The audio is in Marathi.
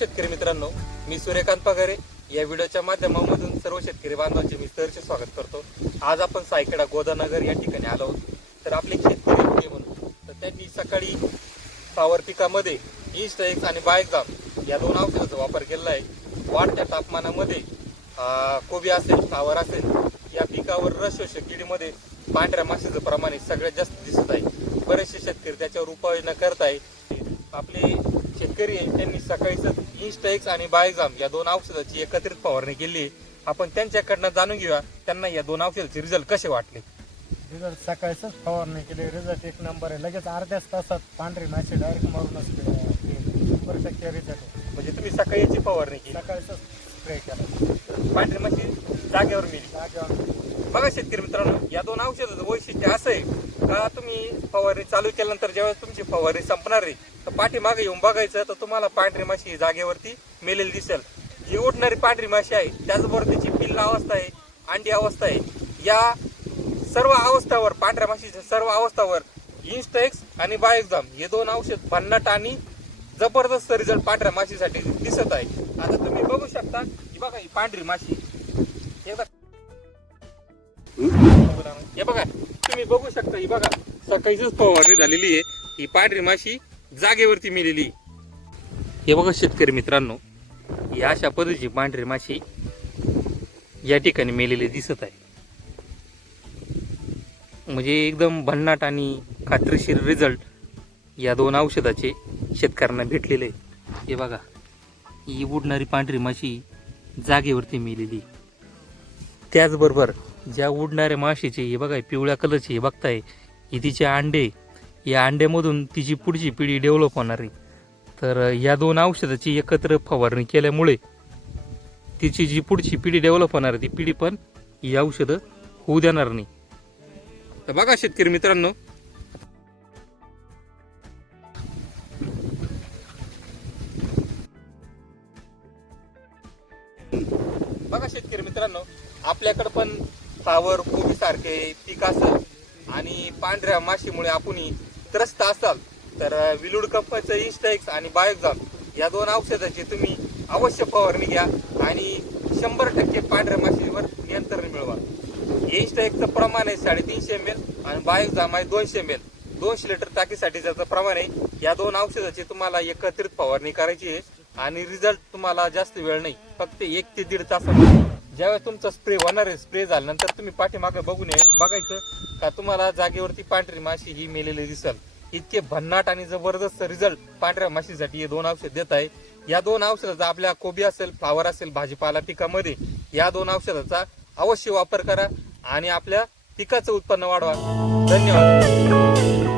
शेतकरी मित्रांनो, मी सूर्यकांत पगारे या व्हिडिओच्या माध्यमामधून सर्व शेतकरी बांधवांचे मी सहर्ष स्वागत करतो। आज आपण सायखेडा गोदानगर या ठिकाणी आलो आहोत। तर आपले शेतकरी होते म्हणून तर त्यांनी सकाळी फ्लावर पिकामध्ये ईस्टएक्स आणि बायक्झाम या दोन औषधांचा वापर केलेला आहे। वाढत्या तापमानामध्ये कोबी असेल फ्लावर असेल या पिकावर रस शोषक किडीमध्ये पांढऱ्या माशीचं प्रमाण सगळ्यात जास्त दिसत आहे। बरेचसे शेतकरी त्याच्यावर उपाययोजना करत आहे। आपले शेतकरी त्यांनी सकाळीच ईस्टएक्स आणि बायक्झाम या दोन औषधाची एकत्रित फवारणी केली। आपण त्यांच्याकडनं जाणून घेऊया त्यांना या दोन औषधाचे रिझल्ट कसे वाटले। रिझल्ट सकाळीच फवारणी केली, रिझल्ट एक नंबर आहे। लगेच अर्ध्याच तासात पांढरी माशी डायरेक्ट मारूनच 100% रिझल्ट। म्हणजे तुम्ही सकाळी याची फवारणी केली, सकाळीच स्प्रे केला, पांढरी माशी जागेवर मिळाली। बघा शेतकरी मित्रांनो, या दोन औषधाचं वैशिष्ट्य असं आहे का तुम्ही फवारणी चालू केल्यानंतर जेव्हा तुमची फवारणी संपणार आहे तर पाठीमागे येऊन बघायचं तर तुम्हाला पांढरी माशी जागेवरती मेलेली दिसेल। जी उडणारी पांढरी माशी आहे त्याचबरोबर त्याची पिल्ला अवस्था आहे, अंडी अवस्था आहे, या सर्व अवस्थावर पांढऱ्या माशीच्या सर्व अवस्थावर ईस्टएक्स आणि बायक्झाम हे दोन औषध भन्नाट आणि जबरदस्त रिझल्ट पांढऱ्या माशीसाठी दिसत आहे। आता तुम्ही बघू शकता की बघा ही पांढरी माशी, हे बघा तुम्ही बघू शकता, ही बघा सकाळीच फवारणी झालेली आहे। ही पांढरी माशी जागेवरती मेलेली। हे बघा शेतकरी मित्रांनो, ही अशा पद्धतीची पांढरी माशी या ठिकाणी मेलेली दिसत आहे। म्हणजे एकदम भन्नाट आणि खात्रीशीर रिझल्ट या दोन औषधाचे शेतकऱ्यांना भेटलेले आहे। हे बघा ही उडणारी पांढरी माशी जागेवरती मेलेली। त्याचबरोबर ज्या उडणाऱ्या माशीचे हे बघा पिवळ्या कलरची हे बघताय ही तिचे अंडे, या अंड्यामधून तिची पुढची पिढी डेव्हलप होणार आहे। तर या दोन औषधाची एकत्र फवारणी केल्यामुळे तिची जी पुढची पिढी डेव्हलप होणार आहे ती पिढी पण ही औषधं होऊ देणार नाही। तर बघा शेतकरी मित्रांनो, बघा शेतकरी मित्रांनो, आपल्याकडे पण फ्लावर कोबी सारखे पीक असेल आणि पांढऱ्या माशीमुळे आपण त्रस्त असाल तर विलुड कंपनीचं ईस्टएक्स आणि बायक्झाम या दोन औषधाची तुम्ही अवश्य फवारणी घ्या आणि 100% पांढऱ्या माशीवर नियंत्रण मिळवा। ईस्टएक्सचं प्रमाण आहे 350 ml आणि बायक्झाम आहे 200 ml, 200 लिटर टाकीसाठी त्याचं प्रमाण आहे। या दोन औषधाची तुम्हाला एकत्रित फवारणी करायची आहे आणि रिझल्ट तुम्हाला जास्त वेळ नाही, फक्त 1 ते 1.5 तासामध्ये ज्यावेळेस तुमचा स्प्रे होणार आहे, स्प्रे झाल्यानंतर तुम्ही पाठीमागे बघायचं का तुम्हाला जागेवरती पांढरी माशी ही मेलेली दिसेल। इतके भन्नाट आणि जबरदस्त रिझल्ट पांढऱ्या माशीसाठी हे दोन औषध देत आहे। या दोन औषधाचा आपल्या कोबी असेल फ्लावर असेल भाजीपाला पिकामध्ये या दोन औषधाचा अवश्य वापर करा आणि आपल्या पिकाचं उत्पन्न वाढवा। धन्यवाद।